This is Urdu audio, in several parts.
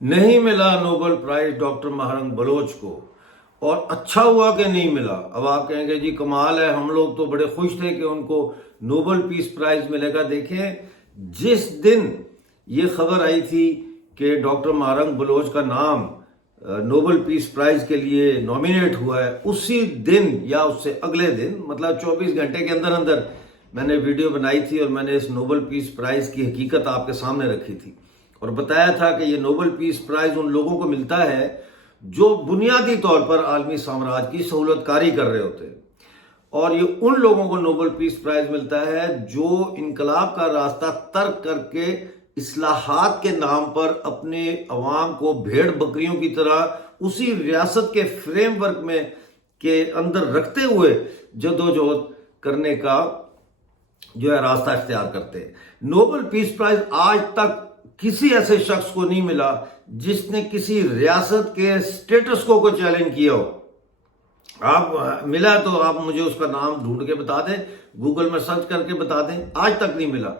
نہیں ملا نوبل پرائز ڈاکٹر مہرنگ بلوچ کو، اور اچھا ہوا کہ نہیں ملا۔ اب آپ کہیں گے جی کمال ہے، ہم لوگ تو بڑے خوش تھے کہ ان کو نوبل پیس پرائز ملے گا۔ دیکھیں، جس دن یہ خبر آئی تھی کہ ڈاکٹر مہرنگ بلوچ کا نام نوبل پیس پرائز کے لیے نامینیٹ ہوا ہے، اسی دن یا اس سے اگلے دن، مطلب 24 گھنٹے کے اندر اندر میں نے ویڈیو بنائی تھی اور میں نے اس نوبل پیس پرائز کی حقیقت آپ کے سامنے رکھی تھی اور بتایا تھا کہ یہ نوبل پیس پرائز ان لوگوں کو ملتا ہے جو بنیادی طور پر عالمی سامراج کی سہولت کاری کر رہے ہوتے ہیں، اور یہ ان لوگوں کو نوبل پیس پرائز ملتا ہے جو انقلاب کا راستہ ترک کر کے اصلاحات کے نام پر اپنے عوام کو بھیڑ بکریوں کی طرح اسی ریاست کے فریم ورک میں کے اندر رکھتے ہوئے جدوجہد کرنے کا جو ہے راستہ اختیار کرتے ہیں۔ نوبل پیس پرائز آج تک کسی ایسے شخص کو نہیں ملا جس نے کسی ریاست کے سٹیٹس کو چیلنج کیا ہو۔ آپ ملا تو آپ مجھے اس کا نام ڈھونڈ کے بتا دیں، گوگل میں سرچ کر کے بتا دیں، آج تک نہیں ملا۔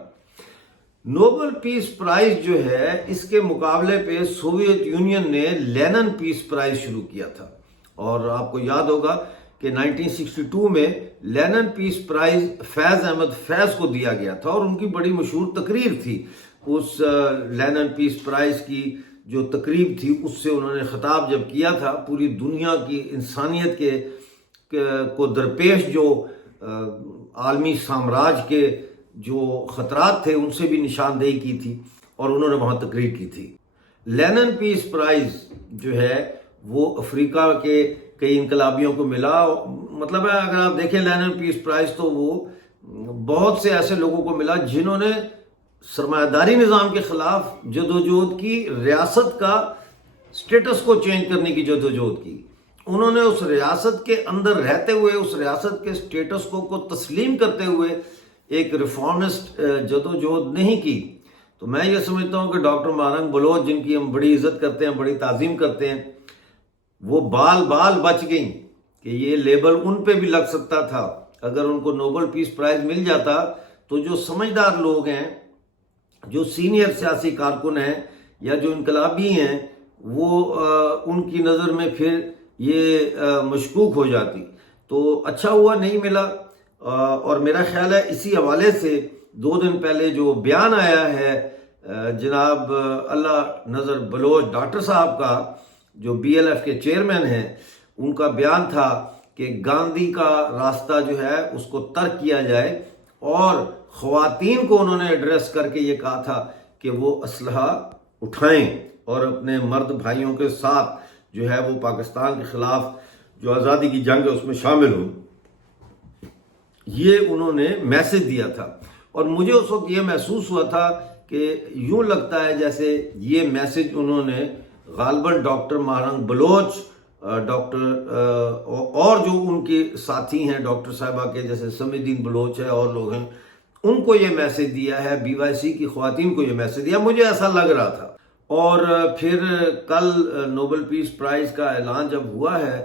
نوبل پیس پرائز جو ہے، اس کے مقابلے پہ سوویت یونین نے لینن پیس پرائز شروع کیا تھا، اور آپ کو یاد ہوگا کہ 1962 میں لینن پیس پرائز فیض احمد فیض کو دیا گیا تھا، اور ان کی بڑی مشہور تقریر تھی۔ اس لینن پیس پرائز کی جو تقریب تھی، اس سے انہوں نے خطاب جب کیا تھا، پوری دنیا کی انسانیت کے کو درپیش جو عالمی سامراج کے جو خطرات تھے ان سے بھی نشاندہی کی تھی، اور انہوں نے وہاں تقریر کی تھی۔ لینن پیس پرائز جو ہے وہ افریقہ کے کئی انقلابیوں کو ملا، مطلب ہے اگر آپ دیکھیں لینن پیس پرائز تو وہ بہت سے ایسے لوگوں کو ملا جنہوں نے سرمایہ داری نظام کے خلاف جدوجہد کی، ریاست کا سٹیٹس کو چینج کرنے کی جدوجہد کی۔ انہوں نے اس ریاست کے اندر رہتے ہوئے، اس ریاست کے سٹیٹس کو تسلیم کرتے ہوئے ایک ریفارمسٹ جدوجہد نہیں کی۔ تو میں یہ سمجھتا ہوں کہ ڈاکٹر مہرنگ بلوچ، جن کی ہم بڑی عزت کرتے ہیں، بڑی تعظیم کرتے ہیں، وہ بال بال بچ گئیں کہ یہ لیبل ان پہ بھی لگ سکتا تھا۔ اگر ان کو نوبل پیس پرائز مل جاتا تو جو سمجھدار لوگ ہیں، جو سینئر سیاسی کارکن ہیں یا جو انقلابی ہیں، وہ ان کی نظر میں پھر یہ مشکوک ہو جاتی۔ تو اچھا ہوا نہیں ملا، اور میرا خیال ہے اسی حوالے سے 2 دن پہلے جو بیان آیا ہے جناب اللہ نذر بلوچ ڈاکٹر صاحب کا، جو بی ایل ایف کے چیئرمین ہیں، ان کا بیان تھا کہ گاندھی کا راستہ جو ہے اس کو ترک کیا جائے، اور خواتین کو انہوں نے ایڈریس کر کے یہ کہا تھا کہ وہ اسلحہ اٹھائیں اور اپنے مرد بھائیوں کے ساتھ جو ہے وہ پاکستان کے خلاف جو آزادی کی جنگ ہے اس میں شامل ہوں۔ یہ انہوں نے میسج دیا تھا، اور مجھے اس وقت یہ محسوس ہوا تھا کہ یوں لگتا ہے جیسے یہ میسج انہوں نے غالباً ڈاکٹر مہرنگ بلوچ، ڈاکٹر اور جو ان کے ساتھی ہیں ڈاکٹر صاحبہ کے، جیسے سمی الدین بلوچ ہے اور لوگ ہیں، ان کو یہ میسج دیا ہے، بی وائی سی کی خواتین کو یہ میسج دیا، مجھے ایسا لگ رہا تھا۔ اور پھر کل نوبل پیس پرائز کا اعلان جب ہوا ہے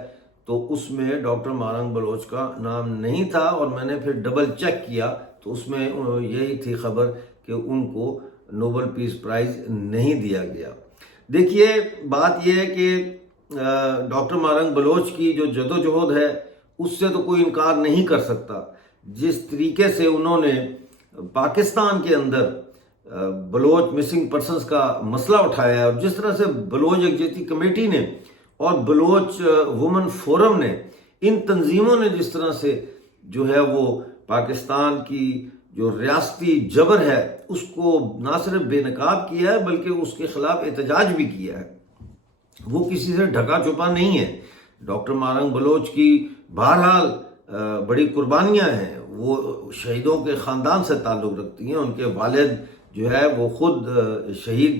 تو اس میں ڈاکٹر مہرنگ بلوچ کا نام نہیں تھا، اور میں نے پھر ڈبل چیک کیا تو اس میں یہی تھی خبر کہ ان کو نوبل پیس پرائز نہیں دیا گیا۔ دیکھیے، بات یہ ہے کہ ڈاکٹر مہرنگ بلوچ کی جو جدوجہد ہے اس سے تو کوئی انکار نہیں کر سکتا۔ جس طریقے سے انہوں نے پاکستان کے اندر بلوچ مسنگ پرسنز کا مسئلہ اٹھایا ہے، اور جس طرح سے بلوچ یکجہتی کمیٹی نے اور بلوچ وومن فورم نے، ان تنظیموں نے جس طرح سے جو ہے وہ پاکستان کی جو ریاستی جبر ہے اس کو نہ صرف بے نقاب کیا ہے بلکہ اس کے خلاف احتجاج بھی کیا ہے، وہ کسی سے ڈھکا چھپا نہیں ہے۔ ڈاکٹر مہرنگ بلوچ کی بہرحال بڑی قربانیاں ہیں، وہ شہیدوں کے خاندان سے تعلق رکھتی ہیں، ان کے والد جو ہے وہ خود شہید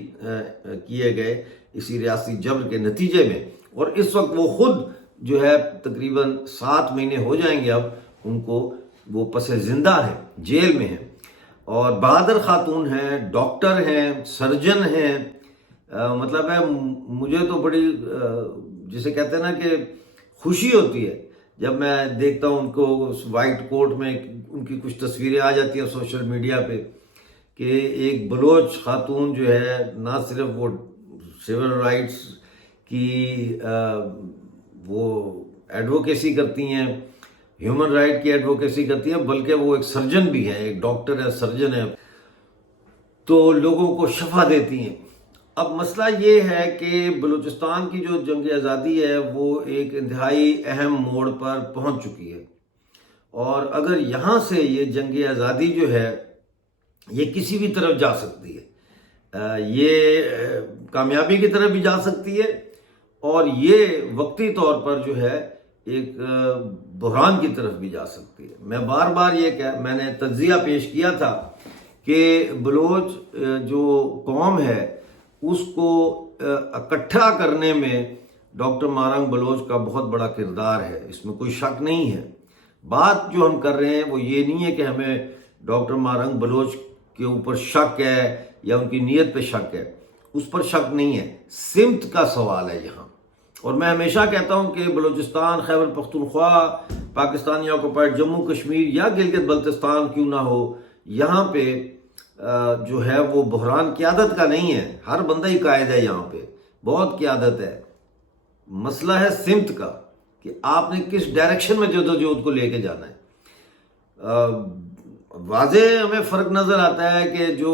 کیے گئے اسی ریاستی جبر کے نتیجے میں، اور اس وقت وہ خود جو ہے تقریباً 7 مہینے ہو جائیں گے اب ان کو، وہ پس زندہ ہیں، جیل میں ہیں، اور بہادر خاتون ہیں، ڈاکٹر ہیں، سرجن ہیں۔ مطلب ہے مجھے تو بڑی جسے کہتے ہیں نا کہ خوشی ہوتی ہے جب میں دیکھتا ہوں ان کو وائٹ کوٹ میں، ان کی کچھ تصویریں آ جاتی ہیں سوشل میڈیا پہ کہ ایک بلوچ خاتون جو ہے نہ صرف وہ سول رائٹس کی وہ ایڈوکیسی کرتی ہیں، ہیومن رائٹ کی ایڈوکیسی کرتی ہیں، بلکہ وہ ایک سرجن بھی ہے، ایک ڈاکٹر ہے، سرجن ہے، تو لوگوں کو شفا دیتی ہیں۔ اب مسئلہ یہ ہے کہ بلوچستان کی جو جنگ آزادی ہے وہ ایک انتہائی اہم موڑ پر پہنچ چکی ہے، اور اگر یہاں سے یہ جنگ آزادی جو ہے یہ کسی بھی طرف جا سکتی ہے، یہ کامیابی کی طرف بھی جا سکتی ہے، اور یہ وقتی طور پر جو ہے ایک بحران کی طرف بھی جا سکتی ہے۔ میں بار بار میں نے تجزیہ پیش کیا تھا کہ بلوچ جو قوم ہے اس کو اکٹھا کرنے میں ڈاکٹر مہرنگ بلوچ کا بہت بڑا کردار ہے، اس میں کوئی شک نہیں ہے۔ بات جو ہم کر رہے ہیں وہ یہ نہیں ہے کہ ہمیں ڈاکٹر مہرنگ بلوچ کے اوپر شک ہے یا ان کی نیت پہ شک ہے، اس پر شک نہیں ہے، سمت کا سوال ہے یہاں۔ اور میں ہمیشہ کہتا ہوں کہ بلوچستان، خیبر پختونخوا، پاکستانی آکوپائڈ جموں کشمیر یا گلگت بلتستان کیوں نہ ہو، یہاں پہ جو ہے وہ بحران قیادت کا نہیں ہے، ہر بندہ ہی قائد ہے، یہاں پہ بہت قیادت ہے۔ مسئلہ ہے سمت کا کہ آپ نے کس ڈائریکشن میں جدوجہد کو لے کے جانا ہے۔ واضح ہمیں فرق نظر آتا ہے کہ جو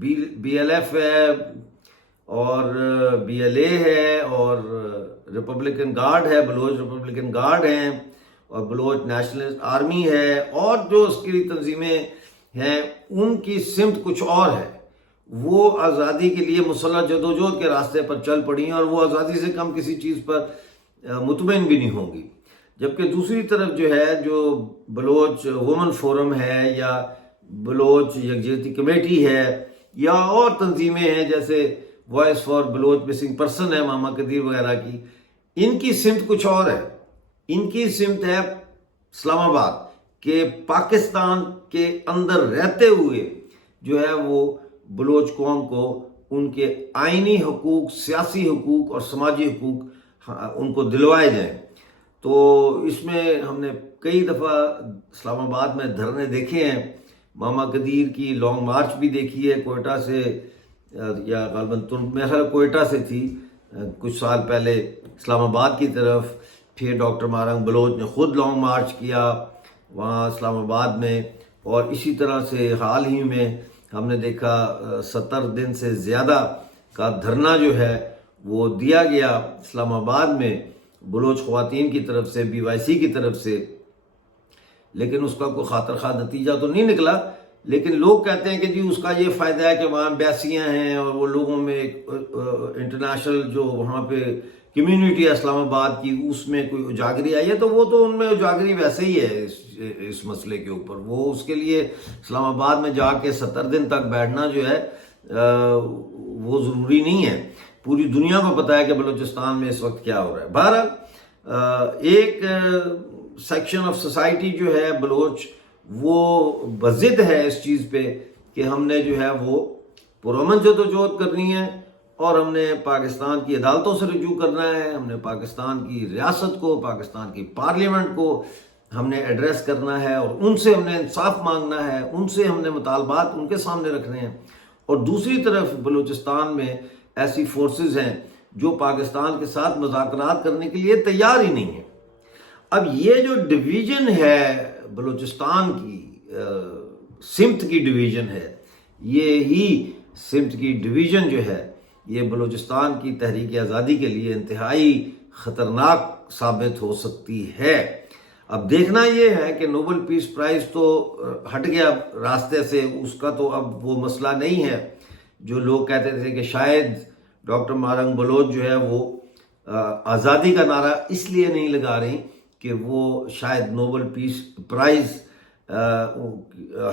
بی ایل ایف ہے اور بی ایل اے ہے اور ریپبلکن گارڈ ہے، بلوچ ریپبلکن گارڈ ہیں، اور بلوچ نیشنلسٹ آرمی ہے، اور جو اس کی تنظیمیں ہیں، ان کی سمت کچھ اور ہے۔ وہ آزادی کے لیے مسلح جدوجہد کے راستے پر چل پڑی ہیں، اور وہ آزادی سے کم کسی چیز پر مطمئن بھی نہیں ہوں گی۔ جبکہ دوسری طرف جو ہے، جو بلوچ وومن فورم ہے یا بلوچ یکجہتی کمیٹی ہے یا اور تنظیمیں ہیں جیسے voice for Baloch missing person ہے ماما قدیر وغیرہ کی، ان کی سمت کچھ اور ہے۔ ان کی سمت ہے اسلام آباد، کہ پاکستان کے اندر رہتے ہوئے جو ہے وہ بلوچ قوم کو ان کے آئینی حقوق، سیاسی حقوق اور سماجی حقوق ان کو دلوائے جائیں۔ تو اس میں ہم نے کئی دفعہ اسلام آباد میں دھرنے دیکھے ہیں، ماما قدیر کی لانگ مارچ بھی دیکھی ہے کوئٹہ سے، یا غالباً میرا خیال کوئٹہ سے تھی کچھ سال پہلے اسلام آباد کی طرف۔ پھر ڈاکٹر مہرنگ بلوچ نے خود لانگ مارچ کیا وہاں اسلام آباد میں، اور اسی طرح سے حال ہی میں ہم نے دیکھا 70 دن سے زیادہ کا دھرنا جو ہے وہ دیا گیا اسلام آباد میں بلوچ خواتین کی طرف سے، بی وائی سی کی طرف سے، لیکن اس کا کوئی خاطر خواہ نتیجہ تو نہیں نکلا۔ لیکن لوگ کہتے ہیں کہ جی اس کا یہ فائدہ ہے کہ وہاں بیسیاں ہیں، اور وہ لوگوں میں انٹرنیشنل جو وہاں پہ کمیونٹی ہے اسلام آباد کی، اس میں کوئی اجاگری آئی ہے، تو وہ تو ان میں اجاگری ویسے ہی ہے اس مسئلے کے اوپر۔ وہ اس کے لیے اسلام آباد میں جا کے 70 دن تک بیٹھنا جو ہے وہ ضروری نہیں ہے۔ پوری دنیا کو پتہ ہے کہ بلوچستان میں اس وقت کیا ہو رہا ہے۔ بہرحال ایک سیکشن آف سوسائٹی جو ہے بلوچ، وہ بضد ہے اس چیز پہ کہ ہم نے جو ہے وہ پرامن جدوجہد کرنی ہے، اور ہم نے پاکستان کی عدالتوں سے رجوع کرنا ہے، ہم نے پاکستان کی ریاست کو، پاکستان کی پارلیمنٹ کو ہم نے ایڈریس کرنا ہے، اور ان سے ہم نے انصاف مانگنا ہے، ان سے ہم نے مطالبات ان کے سامنے رکھنے ہیں۔ اور دوسری طرف بلوچستان میں ایسی فورسز ہیں جو پاکستان کے ساتھ مذاکرات کرنے کے لیے تیار ہی نہیں ہیں۔ اب یہ جو ڈویژن ہے بلوچستان کی، سمت کی ڈویژن ہے، یہی سمت کی ڈویژن جو ہے یہ بلوچستان کی تحریک آزادی کے لیے انتہائی خطرناک ثابت ہو سکتی ہے۔ اب دیکھنا یہ ہے کہ نوبل پیس پرائز تو ہٹ گیا راستے سے، اس کا تو اب وہ مسئلہ نہیں ہے۔ جو لوگ کہتے تھے کہ شاید ڈاکٹر مہرنگ بلوچ جو ہے وہ آزادی کا نعرہ اس لیے نہیں لگا رہی کہ وہ شاید نوبل پیس پرائز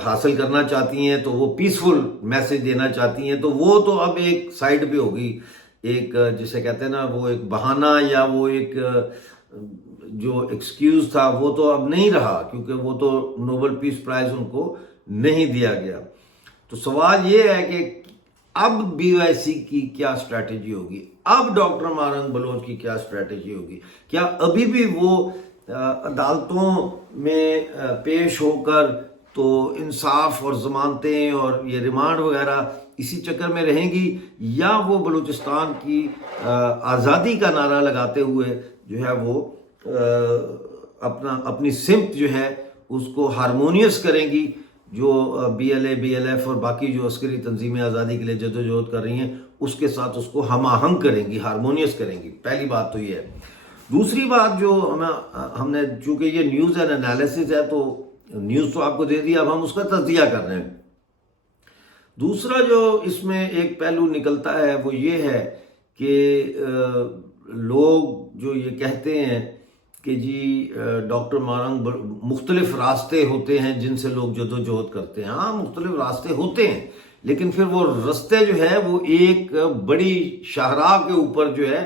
حاصل کرنا چاہتی ہیں، تو وہ پیسفل میسج دینا چاہتی ہیں، تو وہ تو اب ایک سائڈ پہ ہوگی، ایک جسے کہتے ہیں نا وہ ایک بہانہ یا وہ ایک جو ایکسکیوز تھا وہ تو اب نہیں رہا، کیونکہ وہ تو نوبل پیس پرائز ان کو نہیں دیا گیا۔ تو سوال یہ ہے کہ اب بی وائی سی کی کیا اسٹریٹجی ہوگی، اب ڈاکٹر مہرنگ بلوچ کی کیا اسٹریٹجی ہوگی؟ کیا ابھی بھی وہ عدالتوں میں پیش ہو کر تو انصاف اور ضمانتیں اور یہ ریمانڈ وغیرہ اسی چکر میں رہیں گی یا وہ بلوچستان کی آزادی کا نعرہ لگاتے ہوئے جو ہے وہ اپنی سمت جو ہے اس کو ہارمونیس کریں گی، جو B L A, B L F اور باقی جو عسکری تنظیمیں آزادی کے لیے جدوجہد کر رہی ہیں اس کے ساتھ اس کو ہم آہنگ کریں گی، ہارمونیس کریں گی۔ پہلی بات تو یہ ہے۔ دوسری بات جو ہم نے، چونکہ یہ نیوز اینڈ انالیسس ہے تو نیوز تو آپ کو دے دیا، اب ہم اس کا تجزیہ کر رہے ہیں۔ دوسرا جو اس میں ایک پہلو نکلتا ہے وہ یہ ہے کہ لوگ جو یہ کہتے ہیں کہ جی ڈاکٹر مہرنگ مختلف راستے ہوتے ہیں جن سے لوگ جدوجہد کرتے ہیں۔ ہاں مختلف راستے ہوتے ہیں، لیکن پھر وہ راستے جو ہے وہ ایک بڑی شاہراہ کے اوپر جو ہے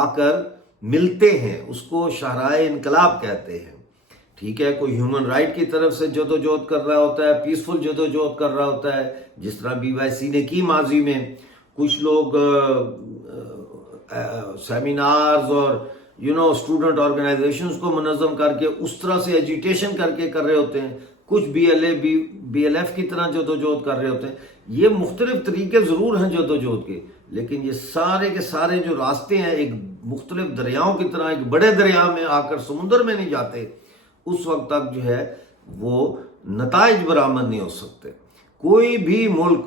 آ کر ملتے ہیں، اس کو شاہراہ انقلاب کہتے ہیں۔ ٹھیک ہے، کوئی ہیومن رائٹ کی طرف سے جدوجہد کر رہا ہوتا ہے، پیسفل جدوجہد کر رہا ہوتا ہے، جس طرح بی وائی سی نے کی ماضی میں۔ کچھ لوگ سیمینارز اور اسٹوڈنٹ آرگنائزیشنز کو منظم کر کے اس طرح سے ایجیٹیشن کر کے کر رہے ہوتے ہیں۔ کچھ B L A, B L F کی طرح جدوجہد کر رہے ہوتے ہیں۔ یہ مختلف طریقے ضرور ہیں جدوجہد کے، لیکن یہ سارے کے سارے جو راستے ہیں ایک مختلف دریاؤں کی طرح ایک بڑے دریا میں آ کر سمندر میں نہیں جاتے، اس وقت تک جو ہے وہ نتائج برآمد نہیں ہو سکتے۔ کوئی بھی ملک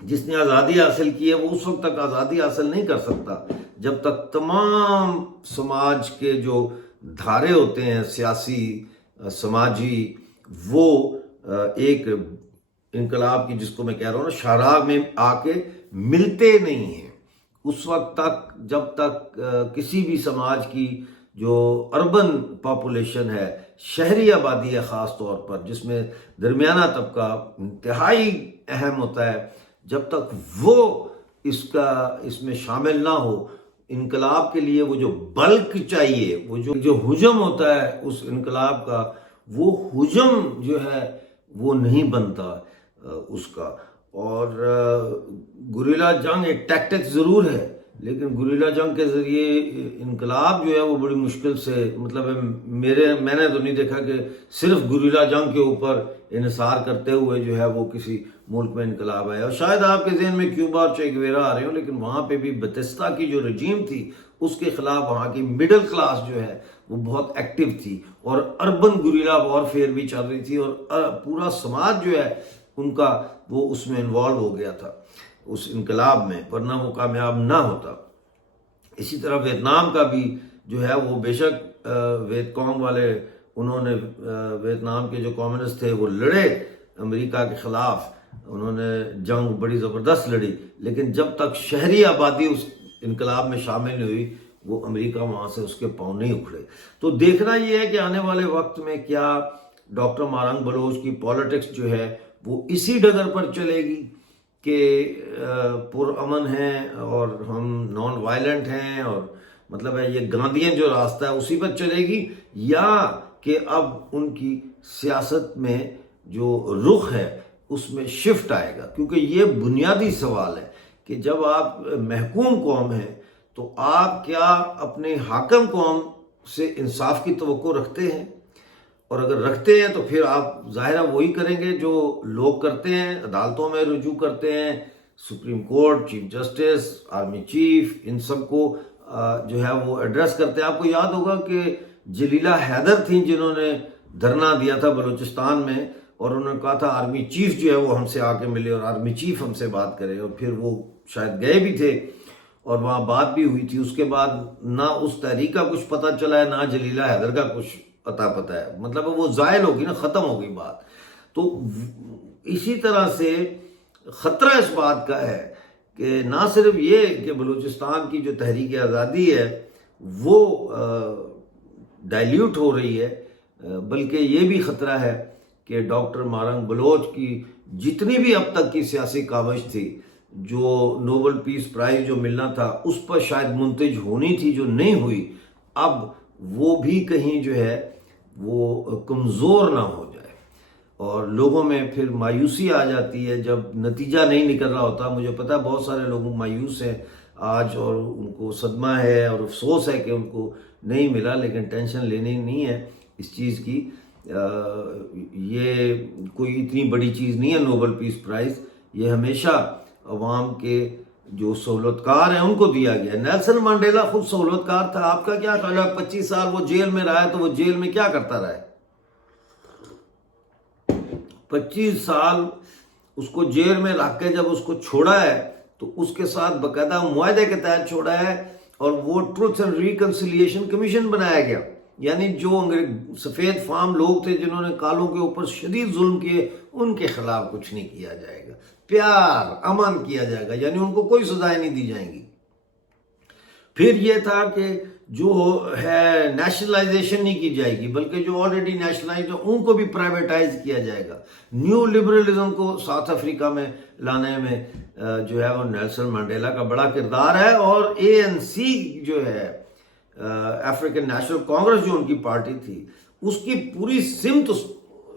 جس نے آزادی حاصل کی ہے وہ اس وقت تک آزادی حاصل نہیں کر سکتا جب تک تمام سماج کے جو دھارے ہوتے ہیں سیاسی، سماجی، وہ ایک انقلاب کی، جس کو میں کہہ رہا ہوں نا، شاہراہ میں آ کے ملتے نہیں ہیں۔ اس وقت تک جب تک کسی بھی سماج کی جو اربن پاپولیشن ہے، شہری آبادی ہے خاص طور پر، جس میں درمیانہ طبقہ انتہائی اہم ہوتا ہے، جب تک وہ اس میں شامل نہ ہو، انقلاب کے لیے وہ جو بلک چاہیے، وہ جو حجم ہوتا ہے اس انقلاب کا، وہ حجم جو ہے وہ نہیں بنتا اس کا۔ اور گریلا جنگ ایک ٹیکٹک ضرور ہے، لیکن گریلا جنگ کے ذریعے انقلاب جو ہے وہ بڑی مشکل سے، مطلب میں نے تو نہیں دیکھا کہ صرف گریلا جنگ کے اوپر انحصار کرتے ہوئے جو ہے وہ کسی ملک میں انقلاب آیا۔ اور شاید آپ کے ذہن میں کیوبا اور چے گویرا آ رہے ہوں، لیکن وہاں پہ بھی بتیستا کی جو رجیم تھی اس کے خلاف وہاں کی مڈل کلاس جو ہے وہ بہت ایکٹیو تھی، اور اربن گریلا وارفیئر بھی چل رہی تھی، اور پورا سماج جو ہے ان کا وہ اس میں انوالو ہو گیا تھا اس انقلاب میں، ورنہ وہ کامیاب نہ ہوتا۔ اسی طرح ویتنام کا بھی جو ہے وہ بے شک ویت کانگ والے، انہوں نے ویتنام کے جو کمیونسٹ تھے وہ لڑے امریکہ کے خلاف، انہوں نے جنگ بڑی زبردست لڑی، لیکن جب تک شہری آبادی اس انقلاب میں شامل نہیں ہوئی وہ امریکہ وہاں سے اس کے پاؤں نہیں اکھڑے۔ تو دیکھنا یہ ہے کہ آنے والے وقت میں کیا ڈاکٹر مہرنگ بلوچ کی پالیٹکس جو ہے وہ اسی ڈگر پر چلے گی کہ پرامن ہیں اور ہم نان وائلنٹ ہیں، اور مطلب ہے یہ گاندھین جو راستہ ہے اسی پر چلے گی، یا کہ اب ان کی سیاست میں جو رخ ہے اس میں شفٹ آئے گا؟ کیونکہ یہ بنیادی سوال ہے کہ جب آپ محکوم قوم ہیں تو آپ کیا اپنے حاکم قوم سے انصاف کی توقع رکھتے ہیں؟ اور اگر رکھتے ہیں تو پھر آپ ظاہرہ وہی کریں گے جو لوگ کرتے ہیں، عدالتوں میں رجوع کرتے ہیں، supreme court, chief justice, army chief, ان سب کو جو ہے وہ ایڈریس کرتے ہیں۔ آپ کو یاد ہوگا کہ جلیلہ حیدر تھیں جنہوں نے دھرنا دیا تھا بلوچستان میں، اور انہوں نے کہا تھا آرمی چیف جو ہے وہ ہم سے آ کے ملے اور آرمی چیف ہم سے بات کرے، اور پھر وہ شاید گئے بھی تھے اور وہاں بات بھی ہوئی تھی۔ اس کے بعد نہ اس تحریک کا کچھ پتہ چلا ہے، نہ جلیلہ حیدر کا کچھ پتہ ہے، مطلب وہ زائل ہوگی نا، ختم ہوگی بات۔ تو اسی طرح سے خطرہ اس بات کا ہے کہ نہ صرف یہ کہ بلوچستان کی جو تحریک آزادی ہے وہ ڈائلیوٹ ہو رہی ہے، بلکہ یہ بھی خطرہ ہے کہ ڈاکٹر مہرنگ بلوچ کی جتنی بھی اب تک کی سیاسی کاوش تھی، جو نوبل پیس پرائز جو ملنا تھا اس پر شاید منتج ہونی تھی جو نہیں ہوئی، اب وہ بھی کہیں جو ہے وہ کمزور نہ ہو جائے، اور لوگوں میں پھر مایوسی آ جاتی ہے جب نتیجہ نہیں نکل رہا ہوتا۔ مجھے پتہ ہے بہت سارے لوگ مایوس ہیں آج، اور ان کو صدمہ ہے اور افسوس ہے کہ ان کو نہیں ملا، لیکن ٹینشن لینی نہیں ہے اس چیز کی۔ یہ کوئی اتنی بڑی چیز نہیں ہے نوبل پیس پرائز، یہ ہمیشہ عوام کے جو سہولتکار ہیں ان کو دیا گیا. نیلسن منڈیلا خود سہولتکار تھا. آپ کا کیا خیال ہے 25 سال وہ جیل میں رہا ہے تو وہ جیل میں کیا کرتا رہا ہے؟ 25 سال اس کو جیل میں رکھ کے جب اس کو چھوڑا ہے تو اس کے ساتھ باقاعدہ معاہدے کے تحت چھوڑا ہے, اور وہ ٹروتھ اینڈ ریکنسیلیشن کمیشن بنایا گیا. یعنی جو سفید فام لوگ تھے جنہوں نے کالوں کے اوپر شدید ظلم کیے, ان کے خلاف کچھ نہیں کیا جائے گا, پیار امن کیا جائے گا, یعنی ان کو کوئی سزائیں نہیں دی جائیں گی. پھر یہ تھا کہ جو ہے نیشنلائزیشن نہیں کی جائے گی, بلکہ جو آلریڈی نیشنلائزڈ ہیں ان کو بھی پرائیویٹائز کیا جائے گا. نیو لبرلزم کو ساؤتھ افریقہ میں لانے میں جو ہے وہ نیلسن منڈیلا کا بڑا کردار ہے. اور ANC جو ہے افریقن نیشنل کانگریس جو ان کی پارٹی تھی, اس کی پوری سمت اس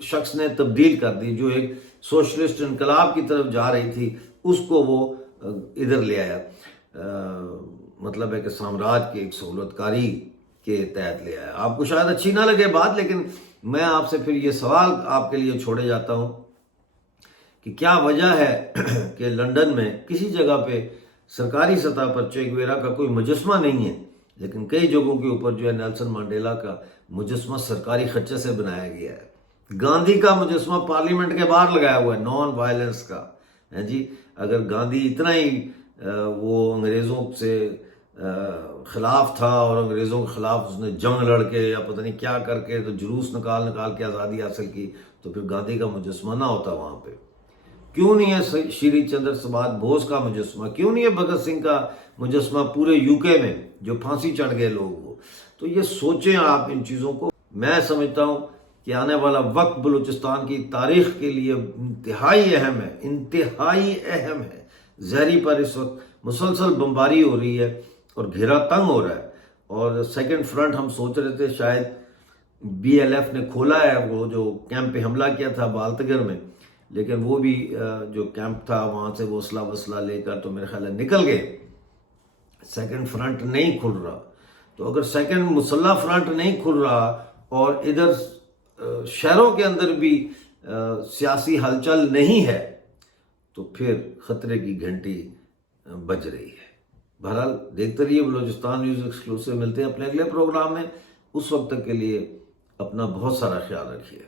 شخص نے تبدیل کر دی. جو ایک سوشلسٹ انقلاب کی طرف جا رہی تھی اس کو وہ ادھر لے آیا, مطلب ہے کہ سامراج کے ایک سہولتکاری کے تحت لے آیا. آپ کو شاید اچھی نہ لگے بات, لیکن میں آپ سے پھر یہ سوال آپ کے لیے چھوڑے جاتا ہوں کہ کیا وجہ ہے کہ لندن میں کسی جگہ پہ سرکاری سطح پر چے گویرا کا کوئی مجسمہ نہیں ہے, لیکن کئی جگہوں کے اوپر جو ہے نیلسن منڈیلا کا مجسمہ سرکاری خرچے سے بنایا گیا ہے. گاندھی کا مجسمہ پارلیمنٹ کے باہر لگایا ہوا ہے, نان وائلنس کا ہے جی. اگر گاندھی اتنا ہی وہ انگریزوں سے خلاف تھا اور انگریزوں کے خلاف اس نے جنگ لڑ کے یا پتہ نہیں کیا کر کے تو جلوس نکال کے آزادی حاصل کی, تو پھر گاندھی کا مجسمہ نہ ہوتا وہاں پہ. کیوں نہیں ہے شری چندر سبھاش بوس کا مجسمہ, کیوں نہیں ہے بھگت سنگھ کا مجسمہ پورے UK میں جو پھانسی چڑھ گئے لوگ وہ. تو یہ سوچیں آپ ان چیزوں کو. میں سمجھتا ہوں کہ آنے والا وقت بلوچستان کی تاریخ کے لیے انتہائی اہم ہے, انتہائی اہم ہے. زہری پر اس وقت مسلسل بمباری ہو رہی ہے اور گھیرا تنگ ہو رہا ہے, اور سیکنڈ فرنٹ ہم سوچ رہے تھے شاید BLF نے کھولا ہے وہ جو کیمپ پہ حملہ کیا تھا بالتگر میں, لیکن وہ بھی جو کیمپ تھا وہاں سے وہ اسلحہ لے کر تو میرے خیال ہے نکل گئے. سیکنڈ فرنٹ نہیں کھل رہا. تو اگر سیکنڈ مسلح فرنٹ نہیں کھل رہا اور ادھر شہروں کے اندر بھی سیاسی ہلچل نہیں ہے, تو پھر خطرے کی گھنٹی بج رہی ہے. بہرحال دیکھتے رہیے بلوچستان نیوز ایکسکلوسیو. ملتے ہیں اپنے اگلے پروگرام میں. اس وقت تک کے لیے اپنا بہت سارا خیال رکھیے.